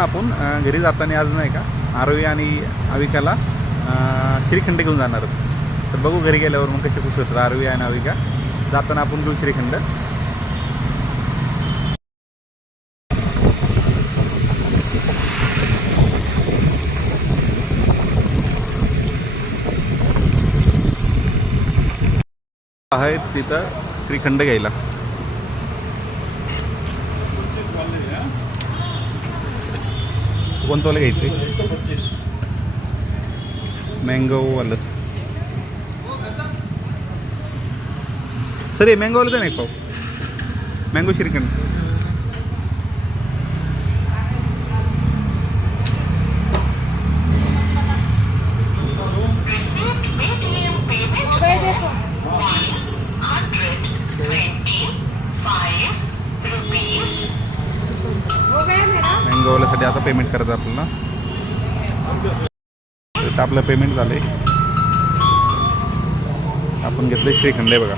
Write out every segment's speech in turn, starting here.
आपण घरी जाताना आज नाही का आरोही आणि आविकाला श्रीखंड घेऊन जाणार आहोत. तर बघू घरी गेल्यावर मग कसे खुश होतात आरोही आणि आविका. जाताना आपण घेऊ श्रीखंड. आहेत तिथं श्रीखंड घ्यायला. कोणतं वाला घ्यायचं? मँगो वालं. सर हे मँगो वालं तर नाही पाव. मँगो श्रीखंड. मँगोवाल्यासाठी आता पेमेंट करायचं आपल्याला. आपलं पेमेंट झालंय. आपण घेतलंय श्रीखंड आहे बघा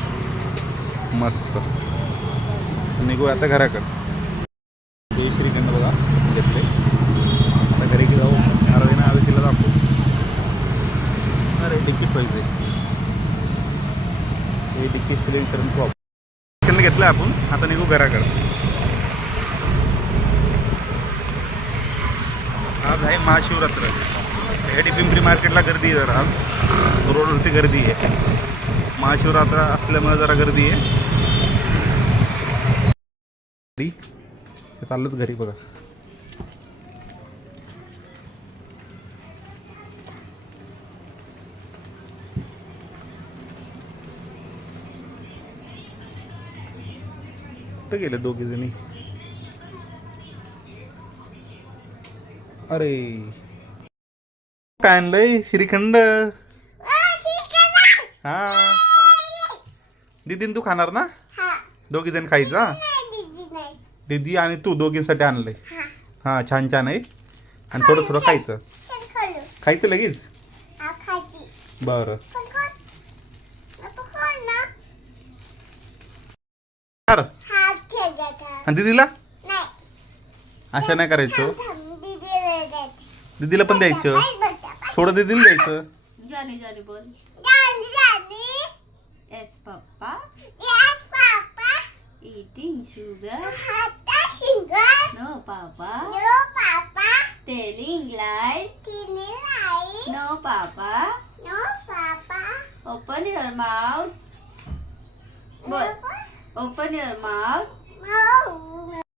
मस्त. निघू आता घराकडे. हे श्रीखंड बघा घेतले. आता घरी की जाऊ आरोही ना आविकीला दाखवू. अरे डिक्की पाहिजे. हे डिक्की सिलिंग करून श्रीखंड घेतलं आपण. आता निघू घराकडे. आज आहे महाशिवरात्र. हेडी पिंपरी मार्केटला गर्दी आहे. जरा आज रोडवरती गर्दी आहे. महाशिवरात्र असल्यामुळे जरा गर्दी आहे. घरी चाललंच घरी बघा. कुठे गेले दोघे जणी? अरे काय आणलंय? श्रीखंड. हा दीदीन तू खाणार ना? दोघी जण खायचा. दीदी आणि तू दोघींसाठी आणलंय. हा छान छान आहे. आणि थोडं थोडं खायचं. खायचं लगेच. बरं आणि दीदीला अशा नाही करायचं. दीदीला पण द्यायचं. थोडं दीदीला द्यायचं. जानी जानी बोल. Yes, Papa. Eating sugar. No, Papa. Telling lies. No, Papa. Open your mouth. Boss. Open your mouth.